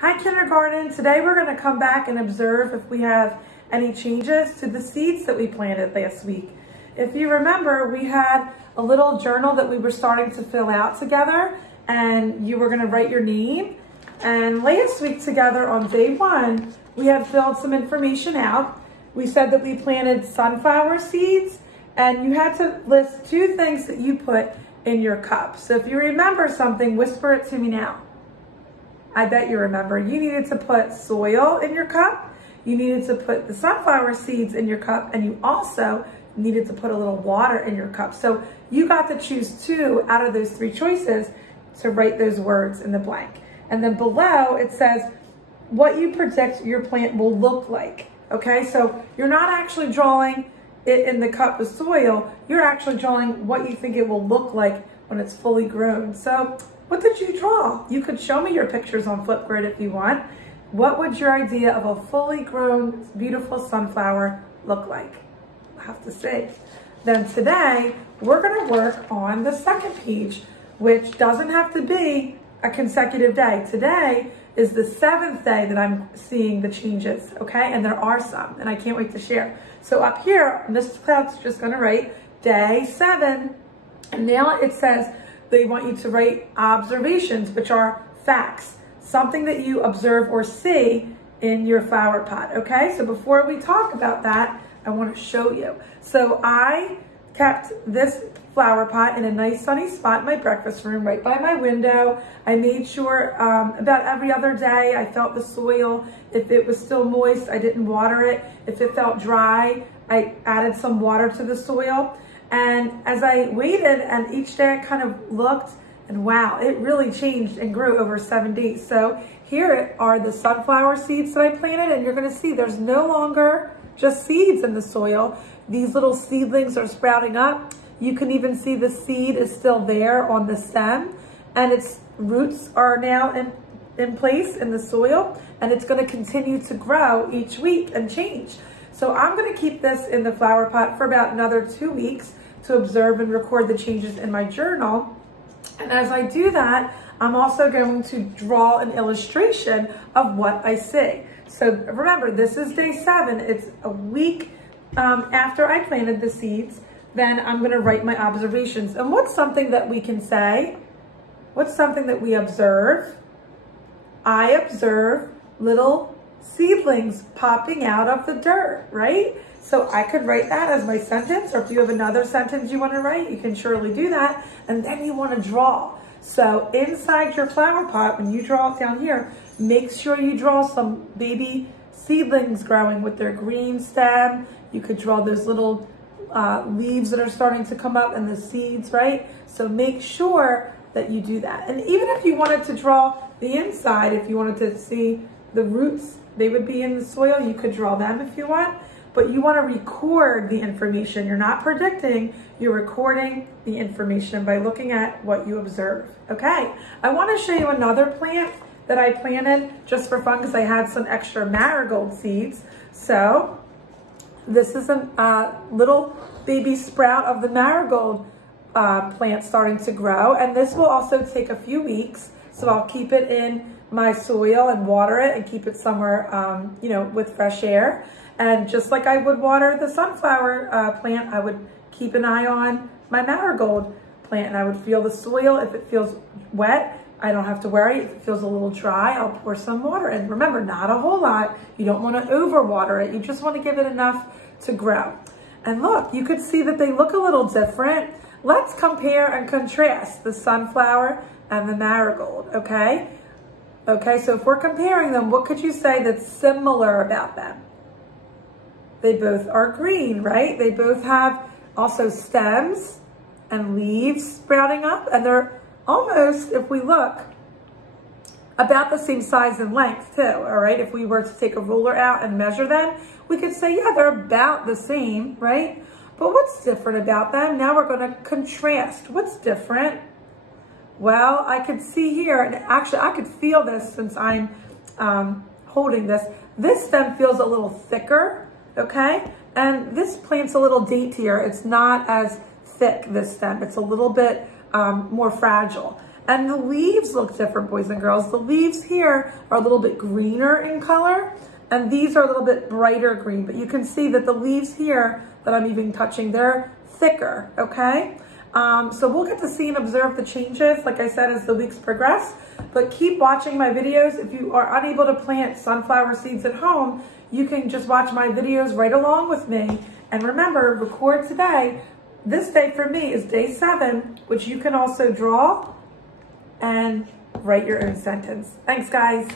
Hi kindergarten, today we're going to come back and observe if we have any changes to the seeds that we planted last week. If you remember, we had a little journal that we were starting to fill out together and you were going to write your name. And last week together on day 1, we had filled some information out. We said that we planted sunflower seeds and you had to list 2 things that you put in your cup. So if you remember something, whisper it to me now. I bet you remember. You needed to put soil in your cup, you needed to put the sunflower seeds in your cup, and you also needed to put a little water in your cup. So you got to choose 2 out of those 3 choices to write those words in the blank. And then below it says what you predict your plant will look like. Okay, so you're not actually drawing it in the cup of soil, you're actually drawing what you think it will look like when it's fully grown. So what did you draw? You could show me your pictures on Flipgrid if you want. What would your idea of a fully grown, beautiful sunflower look like? I'll have to see. Then today, we're gonna work on the second page, which doesn't have to be a consecutive day. Today is the 7th day that I'm seeing the changes, okay? And there are some, and I can't wait to share. So up here, Mrs. Cloud's just gonna write day 7, and now it says, they want you to write observations, which are facts, something that you observe or see in your flower pot, okay? So before we talk about that, I want to show you. So I kept this flower pot in a nice sunny spot in my breakfast room right by my window. I made sure about every other day I felt the soil. If it was still moist, I didn't water it. If it felt dry, I added some water to the soil. And as I waited and each day I kind of looked and wow, it really changed and grew over 7 days. So here are the sunflower seeds that I planted, and you're gonna see there's no longer just seeds in the soil. These little seedlings are sprouting up. You can even see the seed is still there on the stem and its roots are now in place in the soil, and it's gonna continue to grow each week and change. So I'm gonna keep this in the flower pot for about another 2 weeks to observe and record the changes in my journal. And as I do that, I'm also going to draw an illustration of what I see. So remember, this is day 7. It's a week after I planted the seeds. Then I'm gonna write my observations. And what's something that we can say? What's something that we observe? I observe little seedlings popping out of the dirt, right? So I could write that as my sentence, or if you have another sentence you want to write, you can surely do that. And then you want to draw. So inside your flower pot, when you draw it down here, make sure you draw some baby seedlings growing with their green stem. You could draw those little leaves that are starting to come up and the seeds, right? So make sure that you do that. And even if you wanted to draw the inside, if you wanted to see the roots, they would be in the soil, you could draw them if you want. But you want to record the information. You're not predicting, you're recording the information by looking at what you observe. Okay, I want to show you another plant that I planted just for fun because I had some extra marigold seeds. So this is a little baby sprout of the marigold plant starting to grow, and this will also take a few weeks. So I'll keep it in my soil and water it and keep it somewhere, you know, with fresh air. And just like I would water the sunflower plant, I would keep an eye on my marigold plant, and I would feel the soil. If it feels wet, I don't have to worry. If it feels a little dry, I'll pour some water in. Remember, not a whole lot. You don't want to overwater it. You just want to give it enough to grow. And look, you could see that they look a little different. Let's compare and contrast the sunflower and the marigold, okay? Okay, so if we're comparing them, what could you say that's similar about them? They both are green, right? They both have also stems and leaves sprouting up, and they're almost, if we look, about the same size and length too, all right? If we were to take a ruler out and measure them, we could say, yeah, they're about the same, right? But what's different about them? Now we're gonna contrast. What's different? Well, I could see here, and actually I could feel this since I'm holding this. This stem feels a little thicker, okay? And this plant's a little daintier. It's not as thick, this stem. It's a little bit more fragile. And the leaves look different, boys and girls. The leaves here are a little bit greener in color, and these are a little bit brighter green, but you can see that the leaves here that I'm even touching, they're thicker, okay? So we'll get to see and observe the changes, like I said, as the weeks progress, but keep watching my videos. If you are unable to plant sunflower seeds at home, you can just watch my videos right along with me. And remember, record today. This day for me is day 7, which you can also draw and write your own sentence. Thanks, guys.